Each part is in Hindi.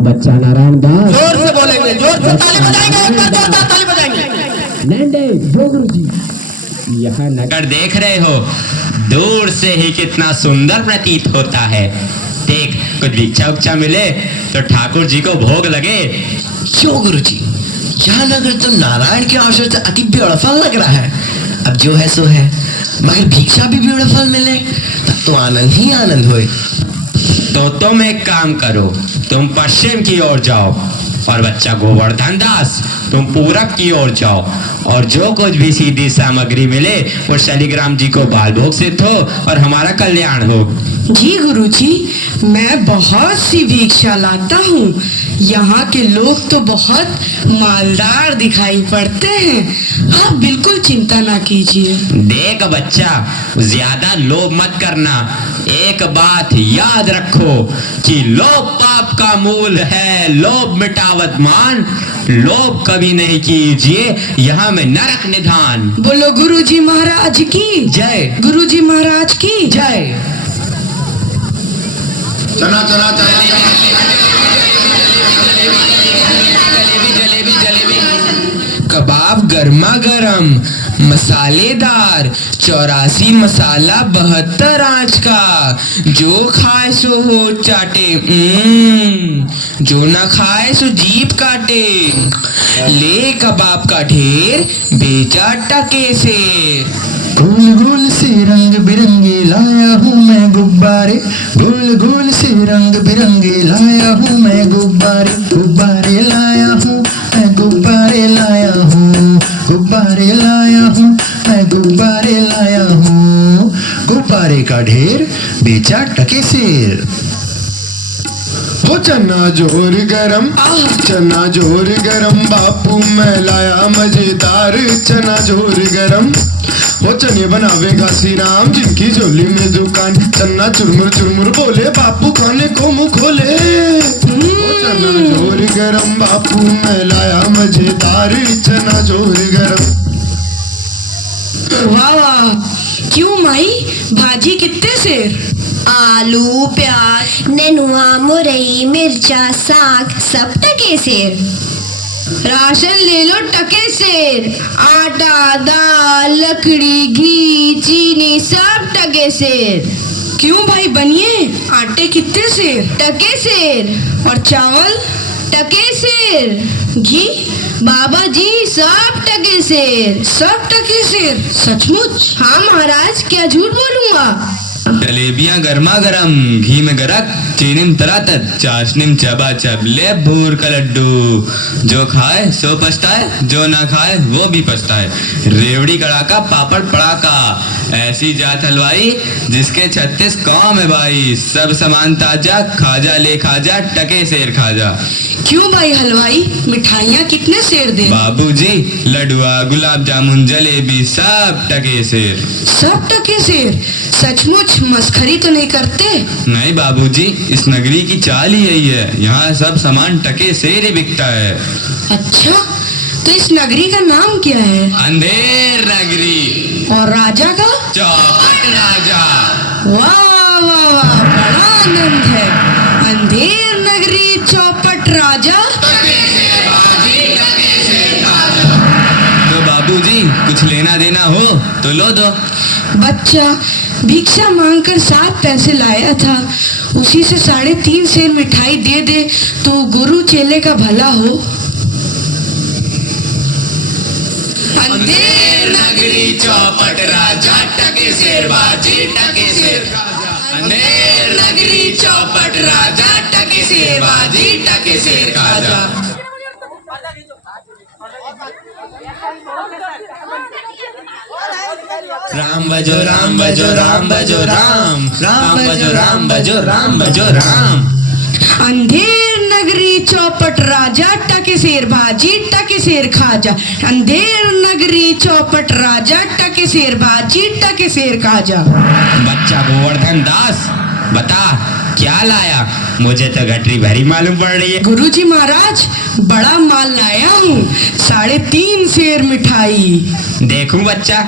बच्चा नारायण दास जोर से बोलेंगे, जोर से ताली बजाएंगे, एक बार जोरदार ताली बजाएंगे। लैंडे जो गुरु जी यहाँ नगर देख रहे हो, दूर से ही कितना सुंदर प्रतीत होता है। देख, कुछ भिक्षा उक्षा मिले तो ठाकुर जी को भोग लगे। क्यों गुरुजी, यह नगर तो नारायण के आश्रय से अति ब्यूटीफुल लग रहा है। अब जो है सो है, मगर भिक्षा भी ब्यूटीफुल मिले तब तो आनंद ही आनंद होए। तो तुम एक काम करो, तुम पश्चिम की ओर जाओ और बच्चा गोवर्धन दास तुम पूरब की ओर जाओ, और जो कुछ भी सीधी सामग्री मिले वो शालिग्राम जी को बाल भोग से हो और हमारा कल्याण हो। जी गुरुजी, मैं बहुत सी भिक्षा लाता हूँ। यहाँ के लोग तो बहुत मालदार दिखाई पड़ते हैं। आप बिल्कुल चिंता ना कीजिए। देख बच्चा, ज्यादा लोभ मत करना। एक बात याद रखो कि लोभ पाप का मूल है, लोभ मिटावत मान, लोभ कभी नहीं कीजिए, यहाँ में नरक निधान। बोलो गुरुजी महाराज की जय। गुरुजी महाराज की जय। चना चना चना जलेबी जलेबी, कबाब गर्मा गर्म मसालेदार, 84 मसाला 72 आंच का, जो खाए सो हो चाटे, जो ना खाए सो जीभ काटे। ले कबाब का ढेर, बेचा टके से। गोल गोल से रंग बिरंगे लाया हूँ मैं गुब्बारे, गोल गोल से रंग बिरंगे लाया हूँ मैं गुब्बारे, गुब्बारे लाया हूँ मैं गुब्बारे लाया हूँ, गुब्बारे लाया हूँ मैं गुब्बारे लाया हूँ। गुब्बारे का ढेर, बेचा टके सेर। हो चना जोर गरम, चना जोर गरम, बापू मैं लाया मजेदार चना जोर गरम। हो चने बनावेगा श्री राम, जिनकी झोली में दुकान, चन्ना चुरमुर चुरमुर बोले, बापू खाने को मुंह खोले। हो चना जोर गरम, बापू मैं लाया मजेदार चना जोर गरम। वाह वाह, क्यों माई, भाजी कितने सेर? आलू, प्याज, नेनुआ, मुरई, मिर्चा, साग सब टके सेर। राशन ले लो टके सेर। आटा, दाल, लकड़ी, घी, चीनी सब टके सेर। क्यों भाई बनिए, आटे कितने सेर? टके सेर। और चावल? टके सेर। घी? बाबा जी सब टके सेर। सब टके सेर? सचमुच? हाँ महाराज, क्या झूठ बोलूंगा। जलेबियां गर्मा गर्म, घी में गरक, चीनी में तरातत, चाशनी में चबाचब, ले भूर का लड्डू। जो खाए सो पछताए, जो ना खाए वो भी पछताए। रेवड़ी कड़ाका, पापड़ पड़ाका, ऐसी जात हलवाई जिसके 36 कौम है भाई। सब सामान ताजा, खाजा ले खाजा, टके सेर खाजा। क्यों भाई हलवाई, मिठाइयाँ कितने सेर दे? बाबूजी लडुआ, गुलाब जामुन, जलेबी सब टके सेर। सब टके सेर? सचमुच मस्खरी तो नहीं करते? नहीं बाबूजी, इस नगरी की चाल ही यही है, यहाँ सब सामान टके सेर ही बिकता है। अच्छा, तो इस नगरी का नाम क्या है? अंधेर नगरी। और राजा का? चौपट राजा। वाह वाह वाह, बड़ा आनंद है। अंधेर नगरी, चौपट राजा। तो बाबूजी कुछ लेना देना हो तो लो दो। बच्चा भिक्षा मांगकर 7 पैसे लाया था, उसी से 3.5 सेर मिठाई दे दे तो गुरु चेले का भला हो। अंधेर नगरी, चौपट राजा, टके सेर बाजी, टके सेर खाजा। अंधेर नगरी, चौपट राजा, टके सेर बाजी, टके सेर खाजा। राम बजो राम बजो राम बजो राम, राम बजो राम बजो राम बजो राम। अंधेर नगरी, चौपट राजा, टके सेर भाजी, टके सेर खाजा। अंधेर नगरी, चौपट राजा, टके सेर भाजी, टके सेर खाजा। बच्चा गोवर्धन दास, बता क्या लाया? मुझे तो गठरी भरी मालूम पड़ रही है। गुरुजी महाराज, बड़ा माल लाया हूँ, 3.5 सेर मिठाई। देखूं बच्चा।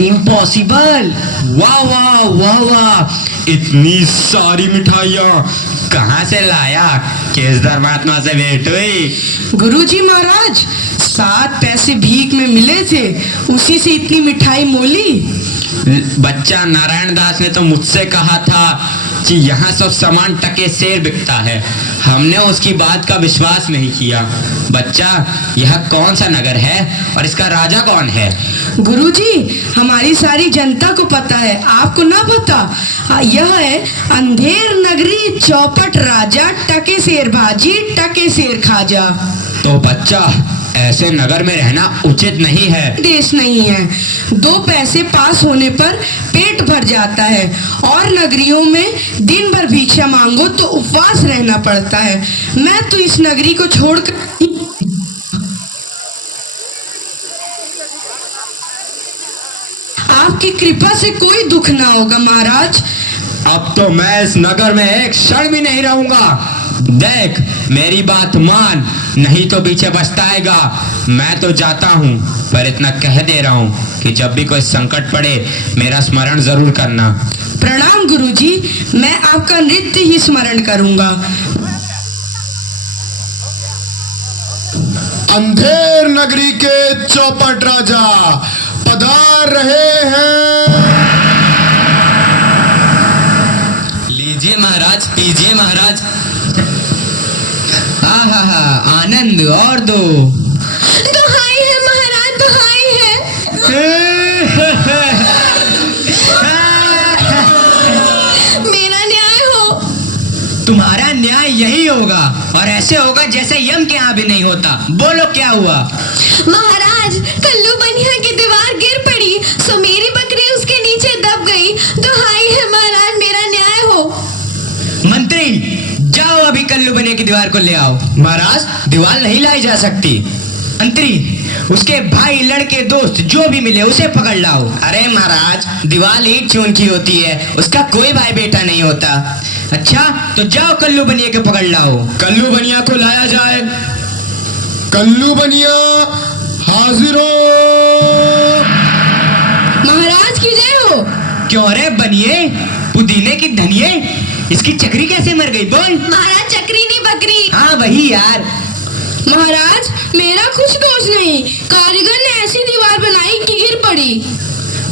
इम्पॉसिबल। वाह वाह वाह वाह, इतनी सारी मिठाइयाँ कहाँ से लाया? किस धर्मात्मा से भेंट हुई? गुरुजी महाराज 7 पैसे भीख में मिले थे, उसी से इतनी मिठाई मोली। बच्चा, नारायण दास ने तो मुझसे कहा था कि यहाँ सब सामान टके सेर बिकता है। हमने उसकी बात का विश्वास नहीं किया। बच्चा, यह कौन सा नगर है और इसका राजा कौन है? गुरुजी, हमारी सारी जनता को पता है, आपको ना पता? यह है अंधेर नगरी, चौपट राजा, टके शेर भाजी, टके शेर खाजा। तो बच्चा, ऐसे नगर में रहना उचित नहीं है। देश नहीं है। 2 पैसे पास होने पर पेट भर जाता है, और नगरियों में दिन भर भिक्षा मांगो तो उपवास रहना पड़ता है। मैं तो इस नगरी को छोड़कर आपकी कृपा से कोई दुख ना होगा महाराज। अब तो मैं इस नगर में एक क्षण भी नहीं रहूंगा। देख, मेरी बात मान, नहीं तो पीछे पछताएगा। मैं तो जाता हूँ, पर इतना कह दे रहा हूँ कि जब भी कोई संकट पड़े मेरा स्मरण जरूर करना। प्रणाम गुरुजी, मैं आपका नृत्य ही स्मरण करूंगा। अंधेर नगरी के चौपट राजा पधार रहे हैं। लीजिए महाराज, पीजिए महाराज। आहा, आनंद और दो। दुहाई है महाराज, दुहाई है। मेरा न्याय हो। तुम्हारा न्याय यही होगा, और ऐसे होगा जैसे यम के यहाँ भी नहीं होता। बोलो क्या हुआ? महाराज, कल्लू बनिया की दीवार गिर पड़ी, सो मेरी बकरी उसके नीचे दब गई। दुहाई है महाराज, मेरा न्याय हो। मंत्री, जाओ अभी कल्लू बनिया की दीवार को ले आओ। महाराज, दीवार नहीं लाई जा सकती। मंत्री, उसके भाई, लड़के, दोस्त जो भी मिले उसे पकड़ लाओ। अरे महाराज, दीवार ईंट चून की होती है, उसका कोई भाई बेटा नहीं होता। अच्छा, तो जाओ कल्लू बनिया को पकड़ लाओ। कल्लू बनिया को लाया जाए। कल्लू बनिया हाजिर हो। महाराज की जय हो। क्यों रे बनिए, पुदीने की धनिये, इसकी चक्री कैसे मर गई? बोल। महाराज, चक्री नहीं बकरी। हाँ वही यार। महाराज, मेरा कुछ दोष नहीं, कारीगर ने ऐसी दीवार बनाई कि गिर पड़ी।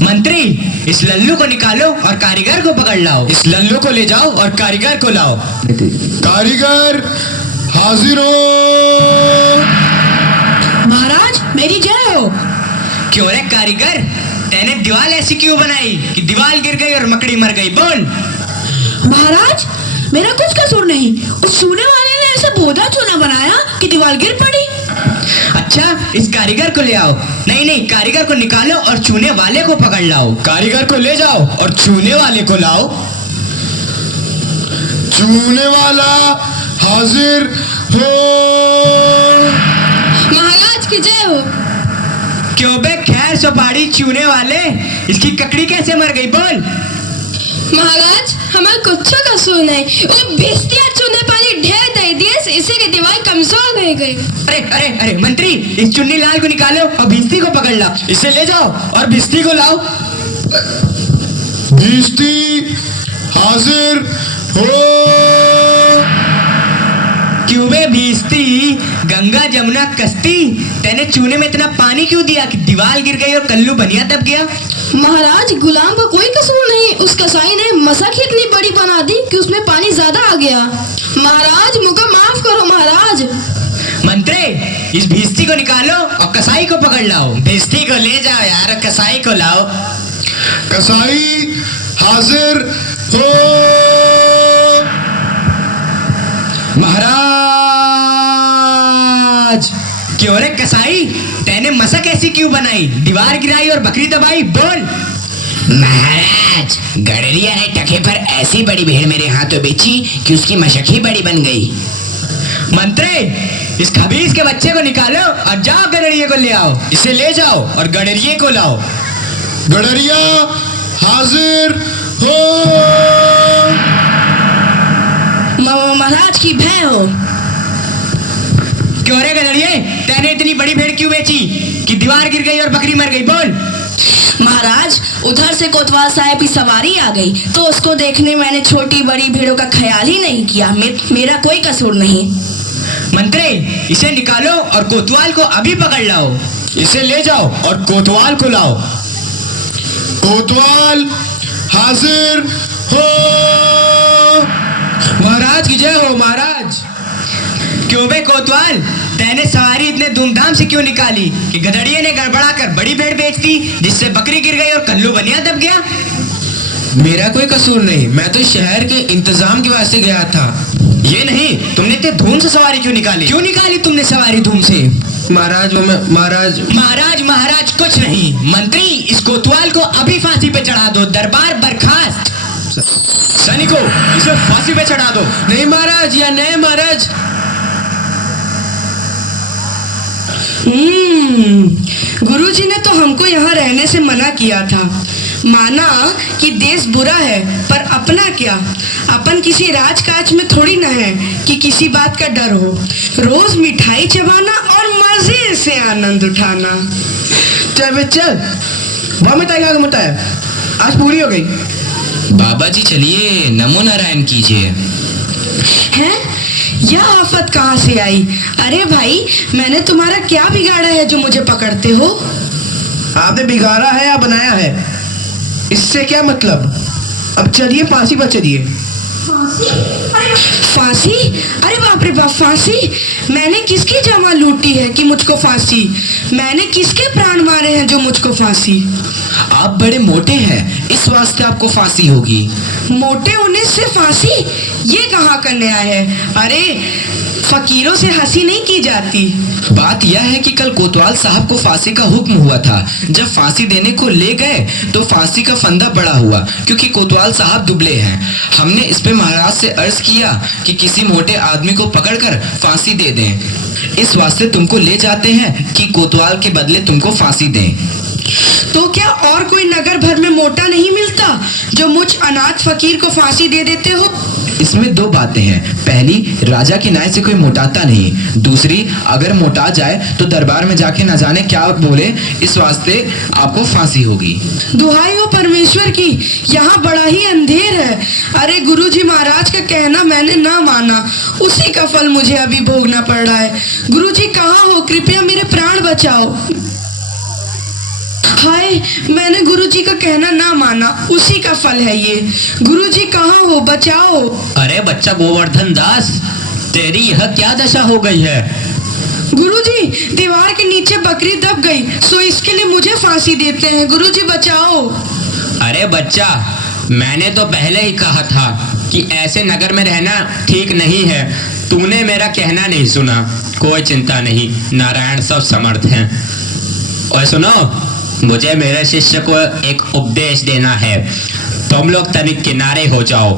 मंत्री, इस लल्लू को निकालो और कारीगर को पकड़ लाओ। इस लल्लू को ले जाओ और कारीगर को लाओ। कारीगर हाजिर हो। महाराज, मेरी जय हो। क्यों रे कारीगर, तेने दीवार ऐसी क्यों बनाई कि दीवार गिर गई और मकड़ी मर गई? बोल। महाराज, मेरा कुछ कसूर नहीं, उस छूने वाले ने ऐसा बोधा चूना बनाया कि दीवार गिर पड़ी। अच्छा, इस कारीगर को ले आओ। नहीं नहीं, कारीगर को निकालो और छूने वाले को पकड़ लाओ। कारीगर को ले जाओ और छूने वाले को लाओ। छूने वाला हाजिर हो। महाराज की जय हो। क्यों बे खैर सुपारी छूने वाले, इसकी ककड़ी कैसे मर गई? बोल। महाराज, हमारा कुछ कसूर नहीं, वो भिस्तिया चूने पानी ढेर दे दिए, इसी की दीवार कमजोर हो गई। अरे अरे अरे मंत्री, इस चुन्नी लाल को निकालो और भिस्ती को पकड़ लाओ। इसे ले जाओ और भिस्ती को लाओ। भिस्ती हाजिर हो। क्यों बे भिस्ती, गंगा जमुना कश्ती, तेने चूने में इतना पानी क्यों दिया कि दीवार गिर गई और कल्लू बनिया दब गया? महाराज, गुलाम का कोई कसूर नहीं, उस कसाई ने मसक इतनी बड़ी बना दी कि उसमें पानी ज्यादा आ गया। महाराज, मुझे माफ करो महाराज। मंत्री, इस भिस्ती को निकालो और कसाई को पकड़ लाओ। भिस्ती को ले जाओ यार, कसाई को लाओ। कसाई हाजिर हो। महाराज, क्यों रे कसाई, तेने मसक ऐसी क्यों बनाई? दीवार गिराई और बकरी दबाई। बोल। महाराज, गडरिया ने टके पर ऐसी बड़ी भीड़ मेरे हाथों बेची कि उसकी मशक ही बड़ी बन गई। मंत्री, इस खबीज के बच्चे को निकालो और जाओ गडरिये को ले आओ। इसे ले जाओ और गडरिये को लाओ। गडरिया हाजिर हो। महाराज की भय हो। क्यों रे गडरिये, तेने इतनी बड़ी भेड़ क्यों बेची कि दीवार गिर गई और बकरी मर गई? बोल। महाराज, उधर से कोतवाल साहब की सवारी आ गई तो उसको देखने मैंने छोटी बड़ी भीड़ों का ख्याल ही नहीं किया। मेरा कोई कसूर नहीं। मंत्री, इसे निकालो और कोतवाल को अभी पकड़ लाओ। इसे ले जाओ और कोतवाल को लाओ। कोतवाल हाजिर हो। महाराज की जय हो। महाराज, क्यों बे कोतवाल, तैने सवारी इतने धूमधाम से क्यों निकाली कि गधड़िए ने गड़बड़ा कर बड़ी भेड़ बेच दी, जिससे बकरी गिर गई और कल्लू बनिया दब गया? मेरा कोई कसूर नहीं, मैं तो शहर के इंतजाम के वास्ते गया था। ये नहीं, तुमने इतने धूम से सवारी क्यों निकाली? क्यों निकाली तुमने सवारी धूम से? महाराज महाराज कुछ नहीं। मंत्री, इस कोतवाल को अभी फांसी पे चढ़ा दो। दरबार बर्खास्त। सैनिकों, इसे फांसी पे चढ़ा दो। नहीं महाराज, या नहीं महाराज। गुरुजी ने तो हमको यहाँ रहने से मना किया था। माना कि देश बुरा है, पर अपना क्या, अपन किसी राजकाज में थोड़ी ना है कि किसी बात का डर हो। रोज मिठाई चबाना और मजे से आनंद उठाना। चल वहां में तय मत है, आज पूरी हो गई। बाबा जी चलिए, नमो नारायण कीजिए। हैं? यह आफत कहाँ से आई? अरे भाई, मैंने तुम्हारा क्या बिगाड़ा है जो मुझे पकड़ते हो? आपने बिगाड़ा है या बनाया है, इससे क्या मतलब। अब चलिए, फांसी पर चलिए। फांसी? अरे बाप रे बाप, फांसी? मैंने किसकी जमा लूटी है कि मुझको फांसी? मैंने किसके प्राण मारे हैं जो मुझको फांसी? आप बड़े मोटे हैं, इस वास्ते आपको फांसी होगी। मोटे होने से फांसी? ये कहाँ का न्याय है? अरे फकीरों से हंसी नहीं की जाती। बात यह है कि कल कोतवाल साहब को फांसी का हुक्म हुआ था। जब फांसी देने को ले गए तो फांसी का फंदा बड़ा हुआ, क्योंकि कोतवाल साहब दुबले हैं। हमने इस पे महाराज से अर्ज किया कि किसी मोटे आदमी को पकड़कर फांसी दे दें। इस वास्ते तुमको ले जाते हैं कि कोतवाल के बदले तुमको फांसी दें। तो क्या और कोई नगर भर में मोटा नहीं मिलता जो मुझ अनाथ फकीर को फांसी दे देते हो? इसमें दो बातें हैं। पहली, राजा के न्याय से कोई मोटाता नहीं। दूसरी, अगर मोटा जाए तो दरबार में जाके न जाने क्या बोले, इस वास्ते आपको फांसी होगी। दुहाई हो परमेश्वर की, यहाँ बड़ा ही अंधेर है। अरे गुरुजी महाराज का कहना मैंने ना माना, उसी का फल मुझे अभी भोगना पड़ रहा है। गुरुजी कहाँ हो? कृपया मेरे प्राण बचाओ। हाय, मैंने गुरुजी का कहना ना माना, उसी का फल है ये। गुरुजी कहाँ हो? बचाओ। अरे बच्चा गोवर्धन दास, तेरी यह क्या दशा हो गई है? गुरुजी, दीवार के नीचे बकरी दब गई, सो इसके लिए मुझे फांसी देते हैं। गुरुजी बचाओ। अरे बच्चा, मैंने तो पहले ही कहा था कि ऐसे नगर में रहना ठीक नहीं है। तूने मेरा कहना नहीं सुना। कोई चिंता नहीं, नारायण सब समर्थ हैं। और सुनो, मुझे मेरे शिष्य को एक उपदेश देना है। तुम लोग तनिक किनारे हो जाओ,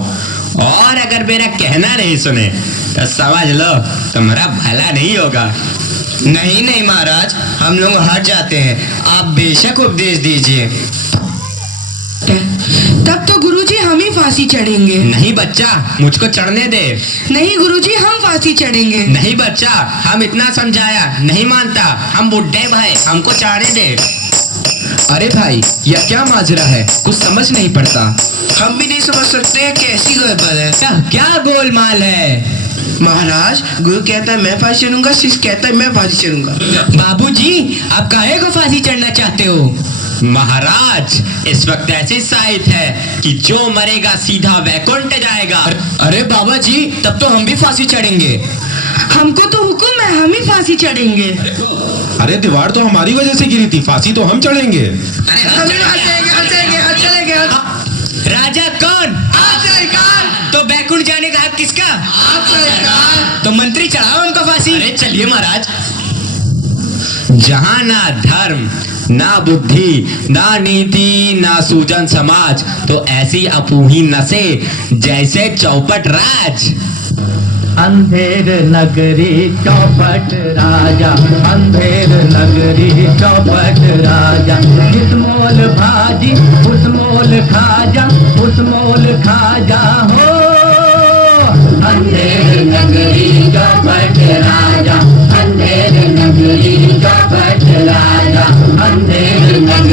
और अगर मेरा कहना नहीं सुने तो समझ लो तुम्हारा भला नहीं होगा। नहीं महाराज, हम लोग हट जाते हैं। आप बेशक उपदेश दीजिए। तब तो गुरुजी हम ही फांसी चढ़ेंगे। नहीं बच्चा, मुझको चढ़ने दे। नहीं गुरुजी, हम फांसी चढ़ेंगे। नहीं बच्चा, हम इतना समझाया, नहीं मानता। हम बुढ़े भाई, हमको चढ़ने दे। अरे भाई, यह क्या माजरा है, कुछ समझ नहीं पड़ता। हम भी नहीं समझ सकते कैसी गड़बड़ है। क्या गोलमाल है? महाराज, गुरु कहता है मैं फांसी चढ़ूंगा, शिष्य कहता है मैं फांसी चढ़ूंगा। बाबूजी, आप काहे को फांसी चढ़ना चाहते हो? महाराज, इस वक्त ऐसी साइट है कि जो मरेगा सीधा वैकुंठ जाएगा। अरे बाबा जी, तब तो हम भी फांसी चढ़ेंगे। हमको तो हुक्म है, हम ही फांसी चढ़ेंगे। अरे दीवार तो हमारी वजह से गिरी थी, फांसी तो हम चढ़ेंगे। राजा कौन? तो बैकुंठ जाने का हक किसका? तो मंत्री चढ़ाओ उनको फांसी। अरे चलिए महाराज। जहां ना धर्म, ना बुद्धि, ना नीति, ना सूजन समाज, तो ऐसी अपूही नसे जैसे चौपट राज। अंधेर नगरी चौपट राजा, अंधेर नगरी चौपट राजा। जिस मोल भाजी उस मोल खाजा, उस मोल खाजा हो। अंधेर नगरी चौपट राजा, अंधेर नगरी चौपट राजा, अंधेर नगरी